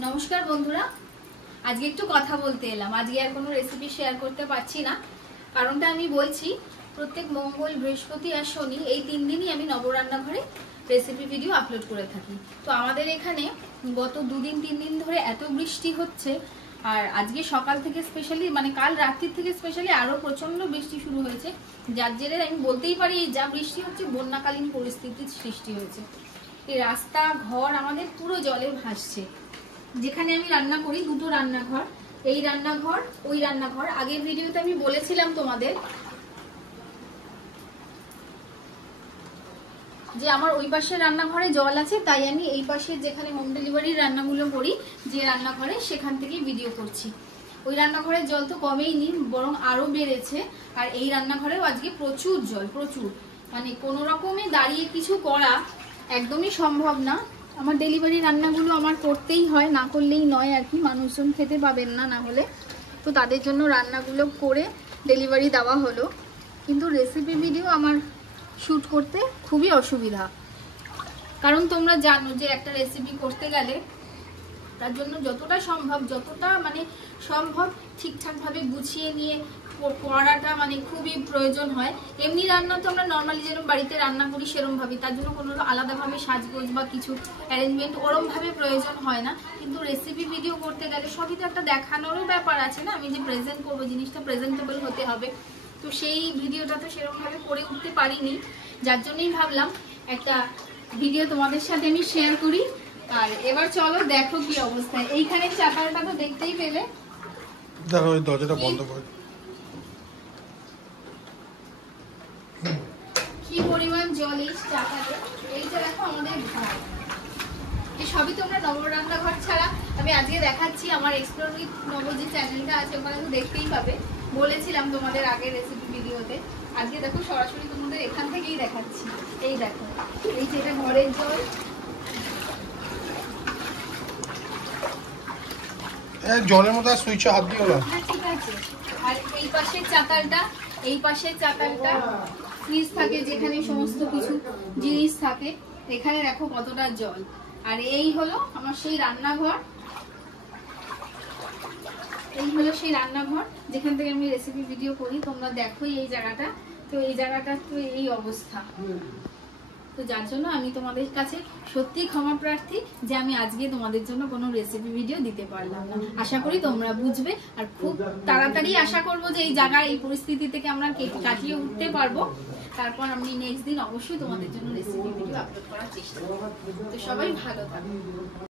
नमस्कार बंधुरा आज के एकटू कथा बोलते एलाम। आज के कोनो रेसिपि शेयर करते पारछि ना, कारणटा आमी बोलछि प्रत्येक मंगल बृहस्पति और शनि এই 3 দিনই আমি নবরান্নাঘরে রেসিপি ভিডিও আপলোড করে থাকি। তো আমাদের এখানে গত 2 দিন 3 দিন ধরে এত বৃষ্টি হচ্ছে আর আজকে সকাল থেকে স্পেশালি মানে কাল রাত্রি থেকে স্পেশালি আরো প্রচন্ড বৃষ্টি শুরু হয়েছে, যার জেরে আমি বলতেই পারি যা বৃষ্টি হচ্ছে বন্যাকালীন পরিস্থিতির সৃষ্টি হয়েছে। এই রাস্তা ঘর আমাদের পুরো জলে ভাসছে। যেখানে আমি রান্না করি দুটো রান্নাঘর, এই রান্নাঘর ওই রান্নাঘর। আগের ভিডিওতে আমি বলেছিলাম তোমাদের যে আমার ওই পাশে রান্নাঘরে জল আছে, তাই আমি এই পাশে যেখানে হোম ডেলিভারির রান্নাগুলো করি যে রান্নাঘরে সেখান থেকে ভিডিও করছি। ওই রান্নাঘরের জল তো কমেইনি, বরং আরো বেড়েছে। আর এই রান্নাঘরেও আজকে প্রচুর জল, প্রচুর, মানে কোনো রকমে দাঁড়িয়ে কিছু করা একদমই সম্ভব না। আমার ডেলিভারি রান্নাগুলো আমার করতেই হয়, না করলেই নয় আর কি, মানুষজন খেতে পাবেন না না হলে। তো তাদের জন্য রান্নাগুলো করে ডেলিভারি দেওয়া হলো, কিন্তু রেসিপি ভিডিও আমার শ্যুট করতে খুবই অসুবিধা। কারণ তোমরা জানো যে একটা রেসিপি করতে গেলে তার জন্য যতটা সম্ভব ঠিকঠাকভাবে গুছিয়ে নিয়ে করাটা মানে খুবই প্রয়োজন হয়। এমনি রান্না তো আমরা নর্মালি যেরকম বাড়িতে রান্না করি সেরকম ভাবে, তার জন্য কোনো আলাদাভাবে সাজগোজ বা কিছু অ্যারেঞ্জমেন্ট ওরম ভাবে প্রয়োজন হয় না। কিন্তু রেসিপি ভিডিও করতে গেলে সবই তো একটা দেখানোরও ব্যাপার আছে না, আমি যে প্রেজেন্ট করবো জিনিসটা প্রেজেন্টেবল হতে হবে। তো সেই ভিডিওটা তো সেরকম ভাবে করে উঠতে পারিনি, যার জন্যই ভাবলাম একটা ভিডিও তোমাদের সাথে আমি শেয়ার করি। আর এবার চলো দেখো কি অবস্থা। এইখানে চাতালটা তো দেখতেই পেলে, দেখো এই দরজাটা বন্ধ করে কি পরিমাণ জল এই চাতালে। এইটা দেখো আমাদের ঘর, এই সবই তোমরা নবরান্নাঘর ছাড়া আমি আজকে দেখাচ্ছি আমার এক্সপ্লোর উইথ নব যে চ্যানেলটা আছে ওখানে তো দেখতেই পাবে, বলেছিলাম তোমাদের আগের রেসিপি ভিডিওতে। আজকে দেখো সরাসরি তোমাদের এখান থেকেই দেখাচ্ছি। এই দেখো, এই যে এটা ঘরের জল, জলের মধ্যে সুইচে হাত দিও না। হ্যাঁ ঠিক আছে। আর এই পাশের চাতালটা, এই পাশের চাতালটা ফ্রিজ থাকে যেখানে সমস্ত কিছু জিনিস থাকে, এখানে দেখো কতটা জল। আর এই হলো আমার সেই রান্নাঘর, এই হলো সেই রান্নাঘর যেখান থেকে আমি রেসিপি ভিডিও করি। তোমরা দেখো এই জায়গাটা, তো এই জায়গাটা তো এই অবস্থা। তো যার জন্য আমি তোমাদের কাছে সত্যি ক্ষমা প্রার্থী যে আমি আজকে তোমাদের জন্য কোনো রেসিপি ভিডিও দিতে পারলাম না। আশা করি তোমরা বুঝবে, আর খুব তাড়াতাড়ি আশা করবো যে এই জায়গায় এই পরিস্থিতি থেকে আমরা কাটিয়ে উঠতে পারবো। তারপর আমি নেক্সট দিন অবশ্যই তোমাদের জন্য রেসিপি ভিডিও আপলোড করার চেষ্টা করবো। তো সবাই ভালো থাকবে।